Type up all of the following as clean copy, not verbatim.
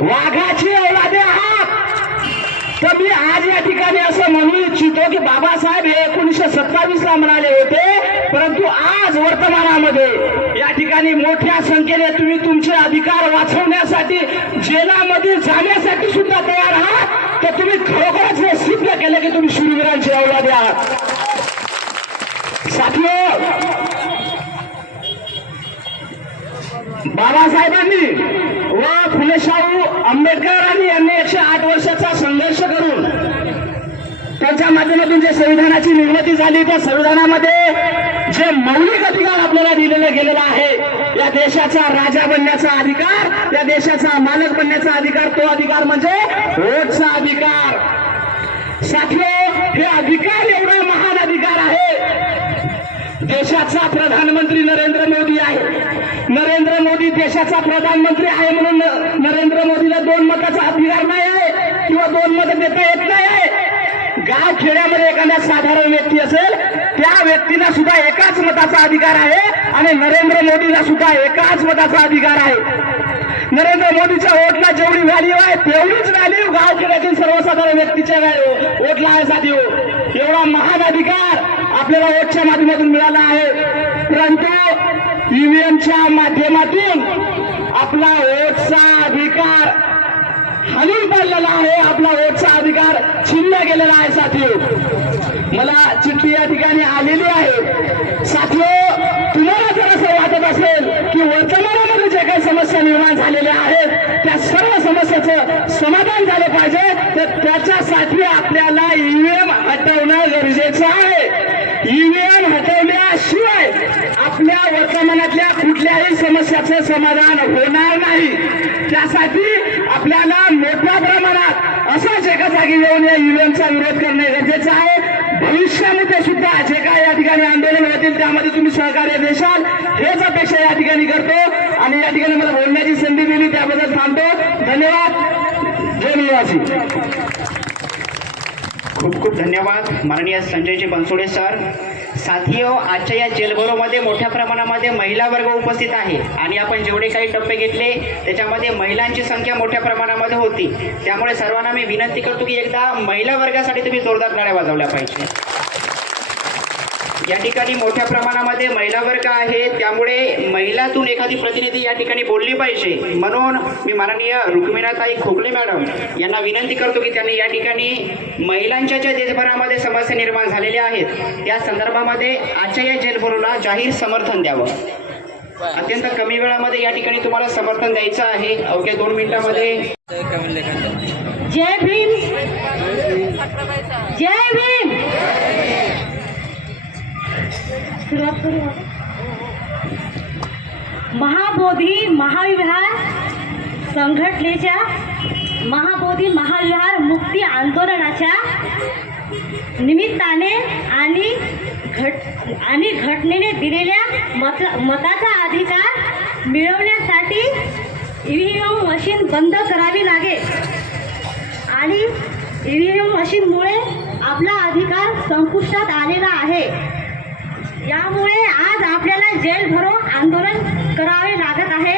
वाघाची औलादे आहात. तर मी आज या ठिकाणी असं म्हणू इच्छितो की बाबासाहेब हे 1927 ला म्हणाले होते, परंतु आज वर्तमानामध्ये या ठिकाणी मोठ्या संख्येने तुम्ही तुमचे अधिकार वाचवण्यासाठी जेलामध्ये जाण्यासाठी सुद्धा तयार आहात. तर तुम्ही खरोखरच हे सिद्ध केलं की तुम्ही शूरवीरांची औलादे आहात. साथियो, बाबासाहेबांनी व फुले शाहू आंबेडकरांनी यांनी 108 वर्षाचा संघर्ष करून त्यांच्या माध्यमातून जे संविधानाची निर्मिती झाली, त्या संविधानामध्ये जे मौलिक अधिकार आपल्याला दिलेला गेलेला आहे, या देशाचा राजा बनण्याचा अधिकार, या देशाचा मालक बनण्याचा अधिकार, तो अधिकार म्हणजे वोटचा अधिकार. साथियो, हे अधिकार एवढा महान अधिकार आहे. देशाचा प्रधानमंत्री नरेंद्र मोदी आहे. नरेंद्र मोदी देशाचा प्रधानमंत्री आहे म्हणून नरेंद्र मोदीला 2 मताचा अधिकार नाही आहे किंवा 2 मत देता येत नाही आहे. गाव खेड्यामध्ये एखादा साधारण व्यक्ती असेल, त्या व्यक्तीला सुद्धा एकाच मताचा अधिकार आहे आणि नरेंद्र मोदीला सुद्धा एकाच मताचा अधिकार आहे. नरेंद्र मोदीच्या वोटला जेवढी व्हॅल्यू आहे तेवढीच व्हॅल्यू गावखेड्यातील सर्वसाधारण व्यक्तीच्या वोटला आहे. साधी एवढा महान अधिकार आपल्याला वोटच्या माध्यमातून मिळाला आहे, परंतु ईव्हीएमच्या माध्यमातून आपला वोटचा अधिकार हाणून पाडलेला आहे, आपला वोटचा अधिकार छिनला गेलेला आहे. साथियो, मला चिठ्ठी या ठिकाणी आलेली आहे. साथियो, तुम्हाला जर असं वाटत असेल की वर्तमानामध्ये जे काही समस्या निर्माण झालेल्या आहेत त्या सर्व समस्याचं समाधान झालं पाहिजे, तर त्याच्यासाठी आपल्याला ईव्हीएम हटवणं गरजेचं आहे. ईव्हीएम हटवल्याशिवाय आपल्या वर्तमानातल्या कुठल्याही समस्याचं समाधान होणार नाही. त्यासाठी आपल्याला मोठ्या प्रमाणात असाच एका जागी येऊन या ईव्हीएमचा विरोध करणे गरजेचं आहे. भविष्यामध्ये सुद्धा जे काय या ठिकाणी आंदोलन होतील त्यामध्ये तुम्ही सहकार्य देशाल हेच अपेक्षा या ठिकाणी करतो. आणि या ठिकाणी मला बोलण्याची संधी दिली त्याबद्दल थांबतो. धन्यवाद. जय निवासी. खूप खूप धन्यवाद माननीय संजयजी बनसोडे सर. साथियो, आजच्या या जेलभरोमध्ये मोठ्या प्रमाणामध्ये महिला वर्ग उपस्थित आहे आणि आपण जेवढे काही टप्पे घेतले त्याच्यामध्ये महिलांची संख्या मोठ्या प्रमाणामध्ये होती. त्यामुळे सर्वांना मी विनंती करतो की एकदा महिला वर्गासाठी तुम्ही जोरदार टाळ्या वाजवल्या पाहिजे. या ठिकाणी मोठ्या प्रमाणामध्ये महिला वर्ग आहे, त्यामुळे महिलातून एखादी प्रतिनिधी या ठिकाणी बोलली पाहिजे. म्हणून मी माननीय रुक्मिणाताई खोकले मॅडम यांना विनंती करतो की त्यांनी या ठिकाणी महिलांच्या ज्या देशभरामध्ये समस्या निर्माण झालेल्या आहेत त्या संदर्भामध्ये आजच्या या जेलभरोला जाहीर समर्थन द्यावं. अत्यंत कमी वेळामध्ये या ठिकाणी तुम्हाला समर्थन द्यायचं आहे. अवघ्या 2 मिनिटांमध्ये. जय भीम. जय भीम. सुरुवात करू. महाबोधी महाविहार संघटनेच्या महाबोधी महाविहार मुक्ती आंदोलनाच्या निमित्ताने आणि घटनेने दिलेल्या मताचा अधिकार मिळवण्यासाठी ईव्हीएम मशीन बंद करावी लागेल आणि ईव्हीएम मशीनमुळे आपला अधिकार संपुष्टात आलेला आहे. यामुळे आज आपल्याला जेल भरो आंदोलन करावे लागत आहे.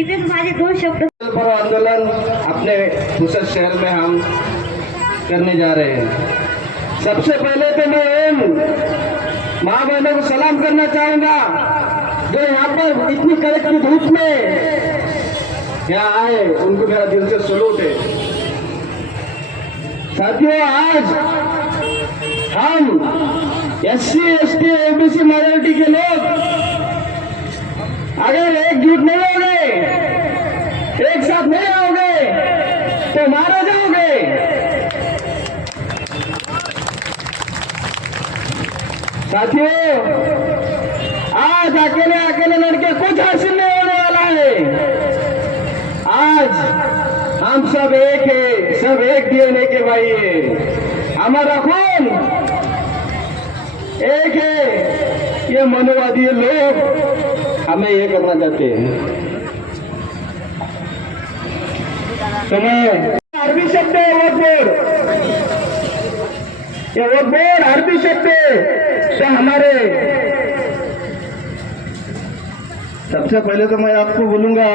इथेच माझे 2 शब्द. जेल भरो आंदोलन अपने दूसरे शहर में हम करने जा रहे हैं. सबसे पहले तो मैं माँ बहनों को सलाम करना चाहूंगा जो यहाँ पर इतनी कड़क की धूप में यहाँ आए, उनको मेरा दिल से सलूट है. साथियों, आज हम SC ST OBC माइनॉरिटी के लोग अगर एकजुट नहीं होंगे, एक साथ नहीं आओगे तो मारे जाओगे. साथियों, आज अकेले अकेले लड़के कुछ हासिल नहीं होने वाला है. आज हम सब एक है, सब एक DNA के भाई है. हमारा खून एक है. ये मनोवादी लोग हमें ये करना चाहते हैं. तो मैं अरबी शब्द है वोट बोर्ड, ये वोट बोर्ड अरबी शब्द है. तो हमारे सबसे पहले तो मैं आपको बोलूंगा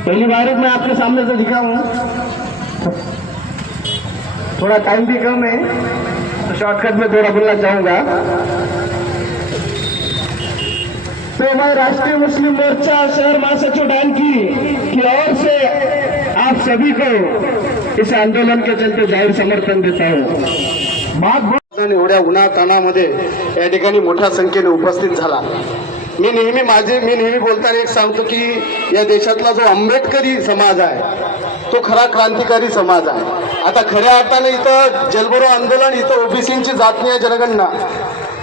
पहली बार मैं आपके सामने से दिखा हूँ, थोड़ा टाइम भी कम है तो शॉर्टकट में थोड़ा बोलना चाहूंगा। तो मैं राष्ट्रीय मुस्लिम मोर्चा शहर महासचिव डायल की ओर से आप सभी को इस आंदोलन के चलते जाहीर समर्थन देता हूँ। एवढ्या उन्हाताणामध्ये या ठिकाणी मोठ्या संख्येने उपस्थित झाला। मी नेहमी बोलताना एक सांगतो की या देशातला जो आंबेडकरी समाज आहे तो खरा क्रांतिकारी समाज आहे। आता खऱ्या अर्थाने इथं जलबरो आंदोलन, इथं ओबीसींची जातीय जनगणना,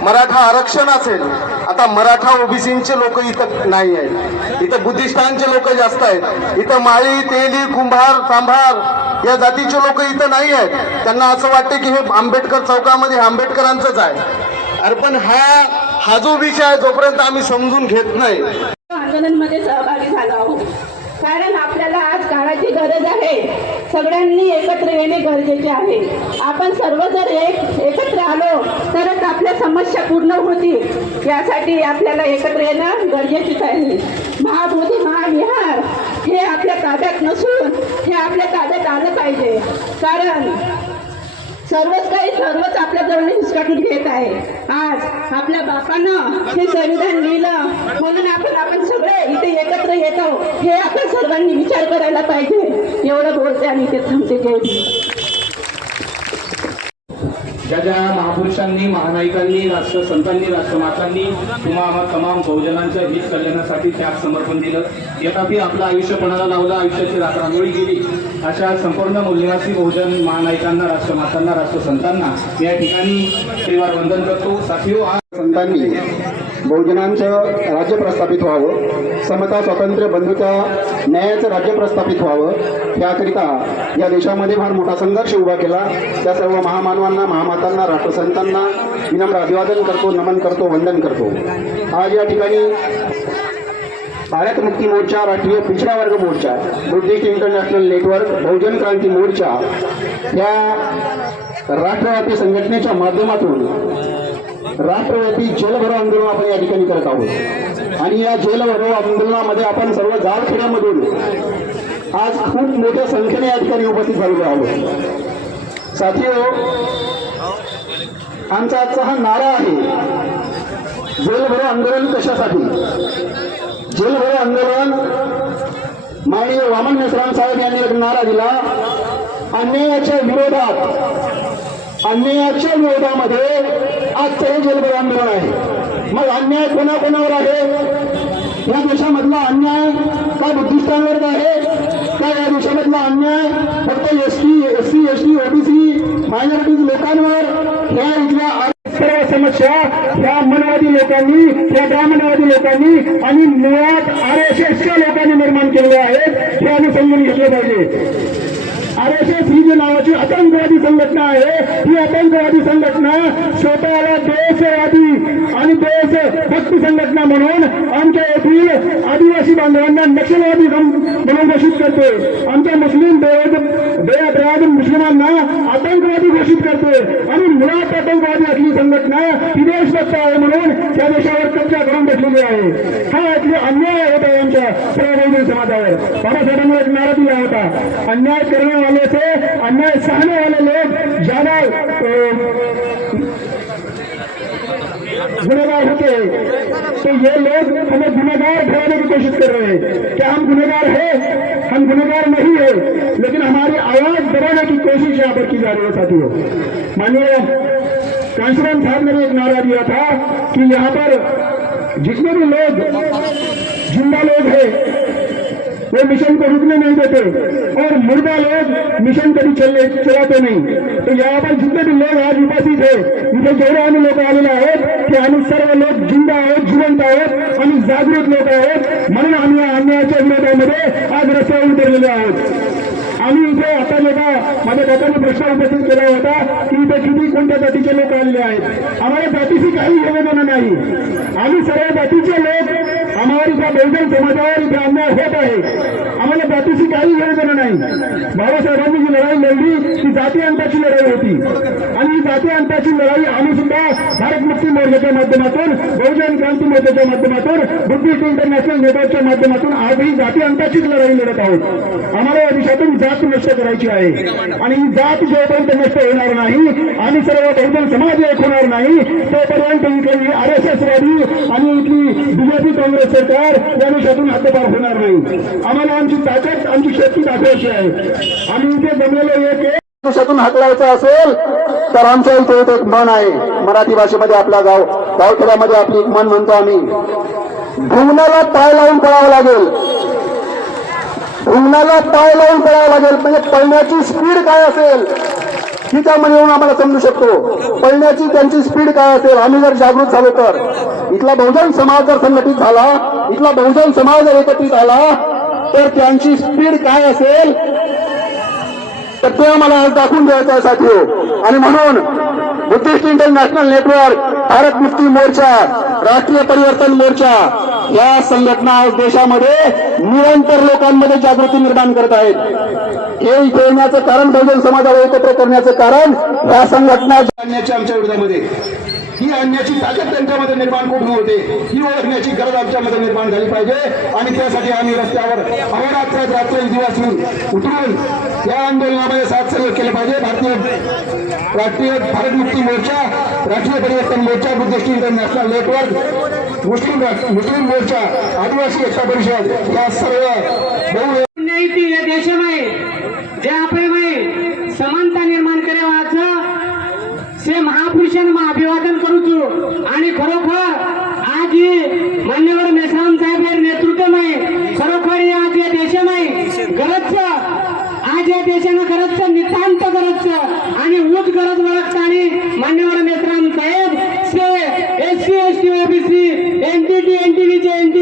मराठा आरक्षण असेल, आता मराठा ओबीसींचे लोक इथं नाही आहेत, इथं बुद्धिस्टांचे लोक जास्त आहेत, इथं माळी, तेली, कुंभार, सांभार या जातीचे लोक इथं नाही आहेत। त्यांना असं वाटते की हे आंबेडकर चौकामध्ये आंबेडकरांचंच आहे। अरे पण हा जो विषय आहे जोपर्यंत आम्ही समजून घेत नाही, आंदोलनामध्ये सहभागी झाला आहोत, कारण आपल्याला आज काळाची गरज आहे। सगळ्यांनी एकत्र येणे गरजेचे आहे। आपण सर्व जर एकत्र आलो तरच आपल्या समस्या पूर्ण होतील। यासाठी आपल्याला एकत्र येणं गरजेचेच आहे। महाबोधी, महाविहार हे आपल्या ताब्यात नसून हे आपल्या ताब्यात आलं पाहिजे, कारण सर्वच आपल्याजवळ हिसकाटून घेत आहे। आज आपल्या बापानं हे संविधान लिहिलं म्हणून आपण सगळे इथे एकत्र येतो, हे आपण सर्वांनी विचार करायला पाहिजे। एवढं बोलते आणि ते थांबते। जय भीम। ज्या महापुरुषांनी, महानायकांनी, राष्ट्रसंतांनी, राष्ट्रमातांनी तुम्हा तमाम बहुजनांच्या हित कल्याणासाठी त्याग समर्पण दिलं, तथापि आपलं आयुष्य पणाला लावलं, आयुष्याची रांगोळी गेली, अशा संपूर्ण मूल्यवासी बहुजन महानायकांना, राष्ट्रमातांना, राष्ट्रसंतांना या ठिकाणी श्रीवार वंदन करतो। साथियो, संतांनी बहुजनांचं राज्य प्रस्थापित व्हावं, समता, स्वातंत्र्य, बंधुता, न्यायाचं राज्य प्रस्थापित व्हावं, याकरिता या देशामध्ये फार मोठा संघर्ष उभा केला। त्या सर्व महामानवांना, महामातांना, राष्ट्रसंतांना विनम्र अभिवादन करतो, नमन करतो, वंदन करतो। आज या ठिकाणी भारत मुक्ती मोर्चा, राष्ट्रीय पिछड़ा वर्ग मोर्चा, Buddhist international network, Bahujan Kranti Morcha या राष्ट्रव्यापी संघटनेच्या माध्यमातून राष्ट्रव्यापी जलभरो आंदोलन आपण या ठिकाणी करत आहोत। आणि या जलभरो आंदोलनामध्ये आपण सर्व गावखेड्यामधून आज खूप मोठ्या संख्येने या ठिकाणी उपस्थित झालेलो आहोत। साथियो, आमचा आजचा हा नारा आहे, जलभरो आंदोलन कशासाठी? जलभरो आंदोलन माननीय वामन मेश्राम साहेब यांनी एक नारा दिला, अन्यायाच्या विरोधामध्ये आजचं हे जलभरो आंदोलन आहे। मग अन्याय कोणाकोणावर आहे? या देशामधला अन्याय काय बुद्धिस्टांवर आहे का? या देशामधला अन्याय फक्त एससी, एसटी, ओबीसी, मायनॉरिटीज लोकांवर? ह्या इथल्या सर्व समस्या ह्या मनवादी लोकांनी, ह्या ब्राह्मणवादी लोकांनी आणि मुळात RSSच्या लोकांनी निर्माण केलेले आहेत, हे आम्ही समजून घेतलं पाहिजे। RSS ही जी नावाची आतंकवादी संघटना आहे, ही आतंकवादी संघटना स्वतःला देशवादी आणि देशभक्त संघटना म्हणून आमच्या येथील आदिवासी बांधवांना नक्षलवादी म्हणून घोषित करते, आमच्या मुस्लिम बेअब्राद मुस्लिमांना आतंकवादी घोषित करते आणि मुळात आतंकवादी असली संघटना ही देशभक्त आहे म्हणून त्या देशावर कब्जा करून बसलेली आहे। हा इथले अन्याय होत आहे आमच्या सर्व बहुजन समाजावर। बाबासाहेबांनी एक नारा दिला होता, अन्याय करने वाले से अन्याय सहने वाले लोग ज्यादा गुनहगार होते हैं। तो ये लोग हमें गुनहगार ठहराने की कोशिश कर रहे हैं। क्या हम गुनहगार हैं? हम गुनहगार नहीं है, लेकिन हमारी आवाज दबाने की कोशिश यहाँ पर की जा रही है। साथियों, माननीय कांशीराम साहब ने एक नारा दिया था कि यहाँ पर जितने भी लोग जिंदा लोग हैं वो मिशन को रुकने नहीं देते और मुर्दा लोग मिशन कभी चलाते नहीं। तो यहाँ पर जितने भी लोग आज उपस्थित है, इथे जेवढे आम्ही लोक आलेले आहेत ते आम्ही सर्व लोक जिंदा आहोत, जिवंत आहोत आणि जागृत लोक आहोत, म्हणून आम्ही या अन्यायाच्या विरोधामध्ये आज रस्त्यावर उतरलेले आहोत। आणि इथे आता लोक माझ्या काकाने प्रश्न उपस्थित केला होता की इथे किती कोणत्या जातीचे लोक आलेले आहेत. आम्हाला जातीशी काही घेणं देणं नाही. आम्ही सर्व जातीचे लोक, आम्हाला इथं बहुजन समाजावर इथे अन्याय होत आहे. आम्हाला जातीशी काही घेणं देणं नाही. बाबासाहेबांनी जी लढाई लढली ती जाती अंताची लढाई होती आणि ही जाती अंताची लढाई आम्ही सुद्धा भारत मुक्ती मोर्चाच्या माध्यमातून, बहुजन क्रांती मोर्चाच्या माध्यमातून, बुद्धिस्ट इंटरनॅशनल नेटवर्कच्या माध्यमातून आजही जाती अंताचीच लढाई लढत आहोत. आम्हाला या देशातून जात नष्ट करायची आहे आणि ही जात जोपर्यंत नष्ट होणार नाही, आम्ही सर्व बहुजन समाज एक होणार नाही, तोपर्यंत इथली RSSवादी आणि इथली बीजेपी काँग्रेस सरकार या देशातून हद्दपार होणार नाही. आम्हाला आमची ताकद, आमची शक्ती दाखवायची आहे. आम्ही इथे जमलेलो एक देशातून हाकलायचं असेल तर आमच्या इथे एक म्हण आहे मराठी भाषेमध्ये, आपल्या गावखेड्यामध्ये आपली एक म्हण म्हणतो आम्ही, ढुंगणाला पाय लावून पळावं लागेल. ढुंगणाला पाय लावून पळावं लागेल म्हणजे पळण्याची स्पीड काय असेल ही त्यामध्ये येऊन आम्हाला समजू शकतो. पळण्याची त्यांची स्पीड काय असेल. आम्ही जर जागृत झालो तर, इथला बहुजन समाज जर संघटित झाला, इथला बहुजन समाज जर एकत्रित आला तर त्यांची स्पीड काय असेल तर ते आम्हाला आज दाखवून द्यायचं आहे साथीओ. आणि म्हणून Buddhist international network, Bharat Mukti Morcha, राष्ट्रीय परिवर्तन मोर्चा या संघटना आज देशामध्ये निरंतर लोकांमध्ये जागृती निर्माण करत आहेत. हे इथे येण्याचं कारण, बहुजन समाजाला एकत्र करण्याचं कारण या संघटना आणण्याची आमच्या विरोधामध्ये, ही आणण्याची ताकद त्यांच्यामध्ये निर्माण कुठून होते ही ओळखण्याची गरज आमच्यामध्ये निर्माण झाली पाहिजे. आणि त्यासाठी आम्ही रस्त्यावर अहोरात्र रात्रंदिवस उतरून या आंदोलनामध्ये साथ सहयोग केले पाहिजे. राष्ट्रीय भारत मुक्ती मोर्चा, राष्ट्रीय परिवर्तन मोर्चा, बुद्धिस्ट इंटरनॅशनल नेटवर्क, मुस्लिम मोर्चा, आदिवासी एकता परिषद या सर्व या देशामध्ये जे आपल्यामध्ये समानता निर्माण करावाचं से महापुरुषांना अभिवादन करूचो. आणि खरोखर आज ही मान्यवर मेश्राम साहेब या नेतृत्वामध्ये खरोखर आज या देशामध्ये गरजचं, आज या देशानं गरजचं, नितांत गरजचं आणि उच्च गरज ओळखताना मान्यवर मेश्राम साहेब SC ST OBC NTT NTV NT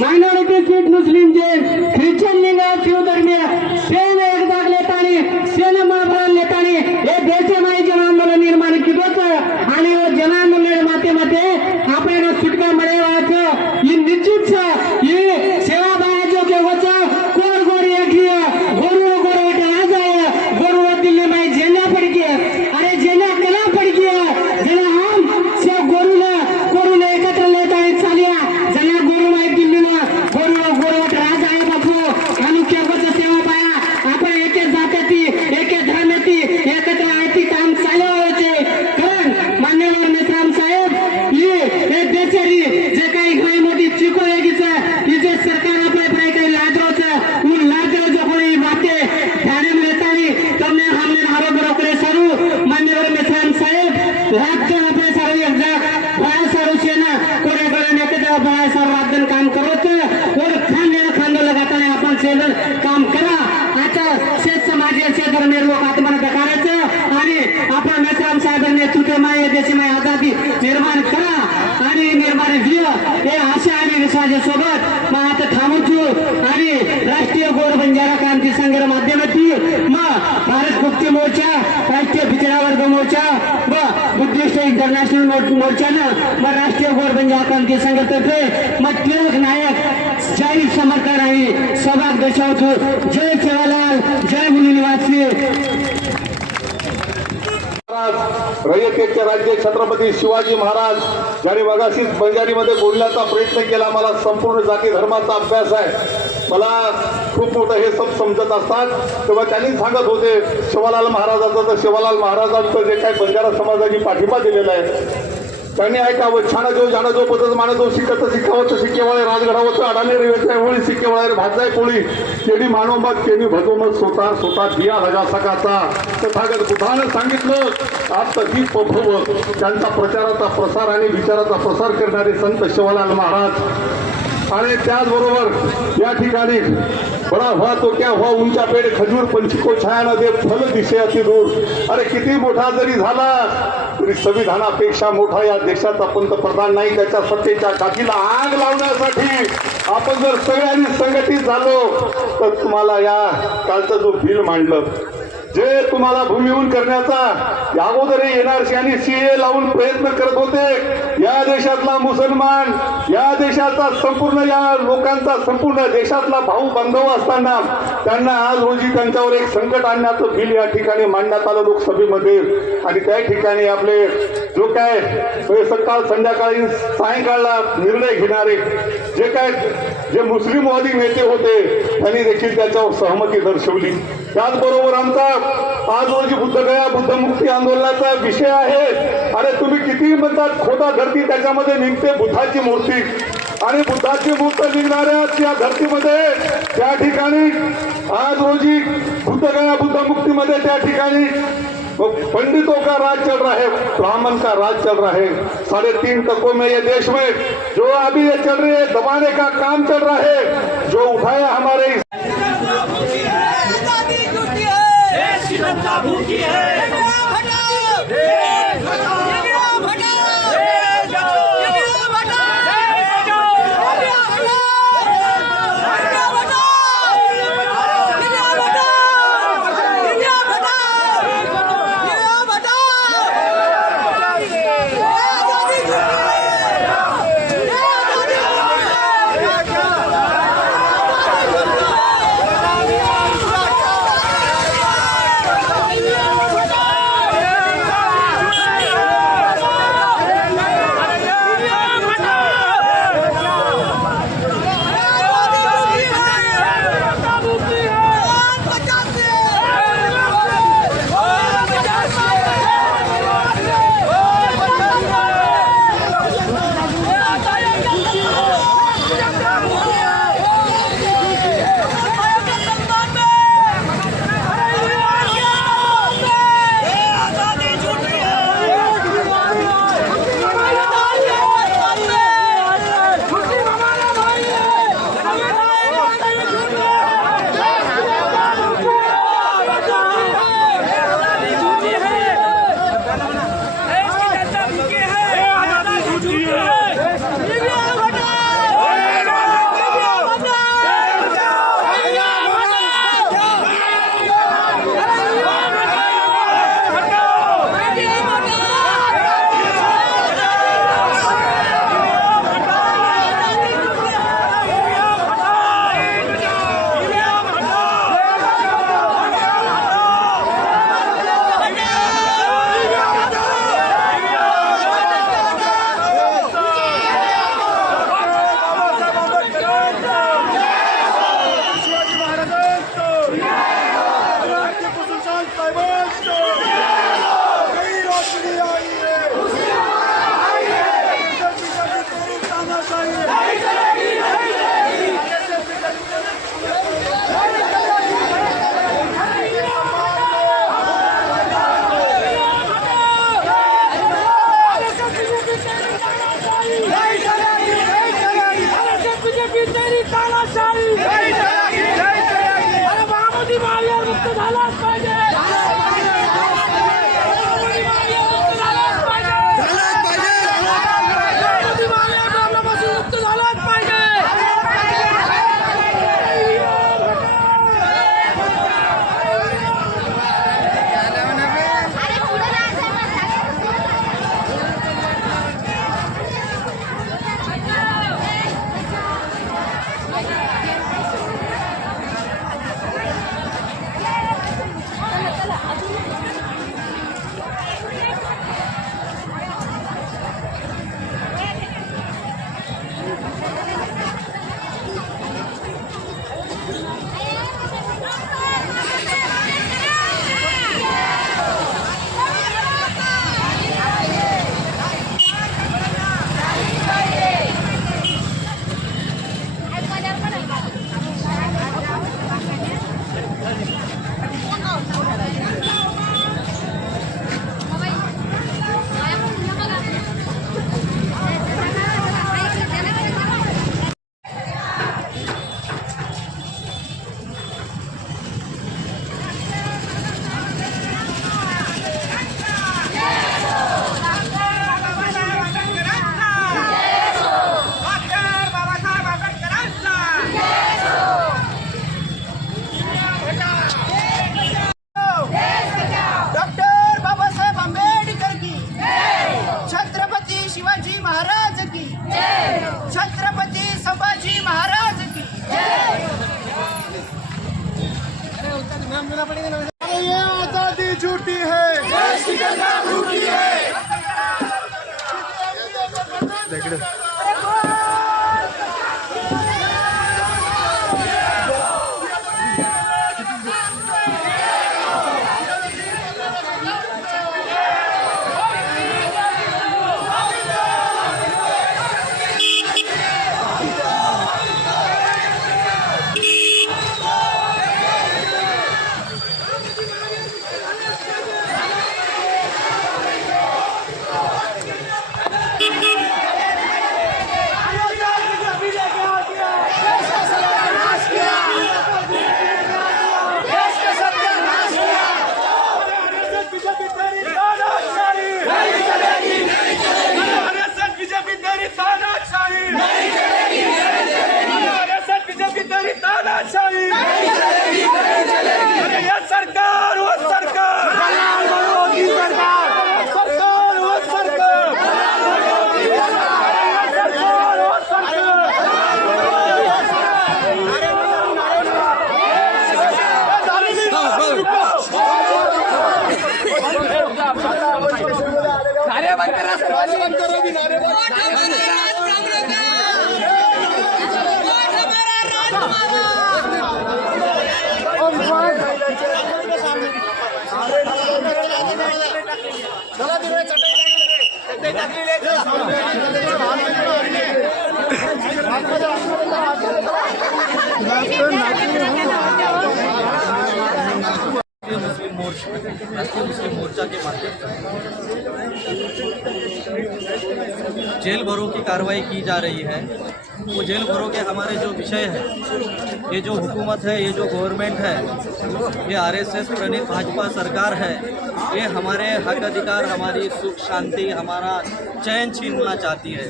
minority seat मुस्लिम जैन ख्रिश्चन लिंगायत शिवधर्मीय सेन एक जाग लेतानी सेन महाभरण लेतानी हे देशमाई जन आंदोलन निर्माण केलं आणि जन आंदोलन माध्यमाते आपल्याला सुटका मिळवायचं. ही निश्चित ही सेवा बाळाचं केव्हाचं कोर गोरी एक गोरू गोरू आज आहे गोरू दिल्ली माई जेना पडकी अरे जेना केला पडकी जेना हम से गोरूला गोरूला एकत्र लेत आहेत चालिया जना गोरू माई दिल्लीला गोरू गोरू राज आहे बापू आणि केव्हाचं सेवा पाया आपण एके जात्याती एके धर्माती एकत्र आयती काम चालवायचे. कारण मान्यवर मेश्राम साहेब हे देशाची जे काही घाई मोठी चुको यायचं हिचे सरकार आपल्या काही लादरोचं उन लादरोचं कोणी वाटे ध्यान लेतानी તમને हमने आरोग्य रोकडे सरू मान्यवर मेश्राम साहेब राज्य आपले सर्व एकदा बाळा सारू सेना कोणाकडे नेते बाळा सारू वादन काम करत और खांदे लगाताना आपण सेवन काम करा. आता शेत समाज धर्मीय लोक आत्महत्या करायचं आणि आपण मेश्राम साहेब नेतृत्वामध्ये देशामध्ये आझादी निर्माण करा आणि निर्माण दिलं हे आशा आणि विश्वासासोबत मग आता थांबवतो. आणि राष्ट्रीय गोर बंजारा क्रांती संघाच्या माध्यमातून मग भारत मुक्ती मोर्चा, राष्ट्रीय पिछड़ा वर्ग मोर्चा व बुद्धिस्ट इंटरनॅशनल मोर्चानं मग राष्ट्रीय गोर बंजारा क्रांती संघातर्फे मग टिळक नायक जय समर्थन आहे सहभाग दर्शवतो. जय सेवालाल, जय मुली निवासी. रयतेचे राज्य छत्रपती शिवाजी महाराज ज्याने मगाशीच बंजारीमध्ये बोलण्याचा प्रयत्न केला. मला संपूर्ण जाती धर्माचा अभ्यास आहे, मला खूप मोठं हे सब समजत असतात. तेव्हा त्यांनी सांगत होते शिवालाल महाराजांचं, तर शिवालाल महाराजांचं जे काही बंजारा समाजाची पाठिंबा दिलेला आहे त्यांनी ऐकावं. छाना जो जाणं जो पद्धत माना जो शिकत शिकावं शिकेवाळे राजगडावरचं अडाणी रेवेचाय होळी शिकेवाळे भाजाय पोळी केली मानव मग केली भगवमत स्वतः दिया लगा सकाचा. तथागत बुद्धानं सांगितलं आता ही भव त्यांचा प्रचाराचा प्रसार आणि विचाराचा प्रसार करणारे संत शिवालाल महाराज. आणि त्याचबरोबर या ठिकाणी बडा हुआ तो क्या हुआ उंचा पेड़ खजूर पंछी को छाया न दे फल दिशे अति दूर. अरे किती मोठा जरी झाला तरी संविधानापेक्षा मोठा या देशाचा पंतप्रधान नाही. त्याच्या सत्तेच्या काठीला आग लावण्यासाठी आपण जर सगळ्यांनी संघटित झालो तर तुम्हाला या कालचं जो बिल मांडलं, जे तुम्हाला भूमिहीन करण्याचा अगोदर एनआरसी आणि सीए लावून प्रयत्न करत होते, या देशातला मुसलमान, या देशाचा संपूर्ण या लोकांचा संपूर्ण देशातला भाऊ बांधव असताना त्यांना आज रोजी त्यांच्यावर एक संकट आणण्याचं बिल या ठिकाणी मांडण्यात आलं लोकसभेमध्ये. आणि त्या ठिकाणी आपले जो काय सकाळ संध्याकाळी सायंकाळला निर्णय घेणारे जे मुस्लिमवादी नेते होते त्यांनी देखील त्याच्यावर सहमती दर्शवली. त्याचबरोबर आमचा आज रोजी बुद्धगया बुद्धमुक्ती आंदोलनाचा विषय आहे. अरे तुम्ही किती म्हणतात खोटा धरती, त्याच्यामध्ये निघते बुद्धाची मूर्ती आणि बुद्धाची मूर्त निघणाऱ्या त्या धरतीमध्ये त्या ठिकाणी आज रोजी बुद्धगया बुद्धमुक्तीमध्ये त्या ठिकाणी पंडितों का राज चल रहा है, ब्राह्मण का राज चल रहा है. 3.5 तकों में ये देश में जो अभी ये चल रही है दबाने का काम चल रहा है, जो उठाया हमारे भूखी है मुस्लिम मोर्चा के माध्यम से जेल भरों की कार्रवाई की जा रही है। वो जेल भरों के हमारे जो विषय है, ये जो हुकूमत है, ये जो गवर्नमेंट है, ये आरएसएस प्रणीत भाजपा सरकार है, ये हमारे हक अधिकार, हमारी सुख शांति, हमारा चैन छीनना चाहती है।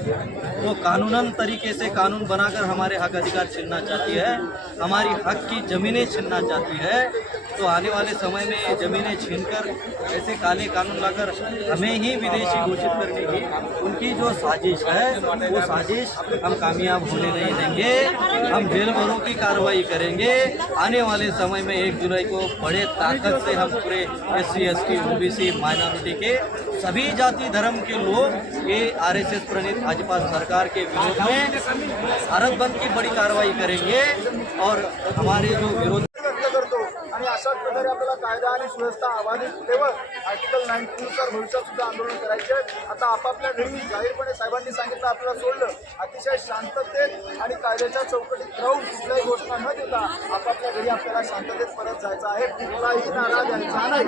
वो कानूनन तरीके से कानून बनाकर हमारे हक अधिकार छीनना चाहती है, हमारी हक की ज़मीनें छीनना चाहती है। तो आने वाले समय में ये ज़मीनें छीनकर ऐसे काले कानून लाकर हमें ही विदेशी घोषित करने की उनकी जो साजिश है, वो साजिश हम कामयाब होने नहीं देंगे। हम जेल भरों की कार्रवाई करेंगे। आने वाले समय में 1 जुलाई को बड़े ताकत से हम पूरे SC ST OBC माइनॉरिटी के सभी जाति धर्म के लोग ये आरएसएस प्रणीत भाजपा सरकार के विरोध में भारत बंद की बड़ी कार्रवाई करेंगे। और हमारे जो विरोध व्यक्त करतो आणि अशाच प्रकारे आपल्याला कायदा आणि सुव्यवस्था अबाधित ठेवत आर्टिकल 19 नुसार भविष्यात सुद्धा आंदोलन करायचे आहे। आता आपापल्या घरी जाहीरपणे साहेबांनी सांगितलं आपल्याला सोडलं, अतिशय शांततेत आणि कायद्याच्या चौकटीत राहून कुठल्याही घोषणा न देता आपापल्या घरी आपल्याला शांततेत परत जायचं आहे। कुठलाही नारा द्यायचा नाही।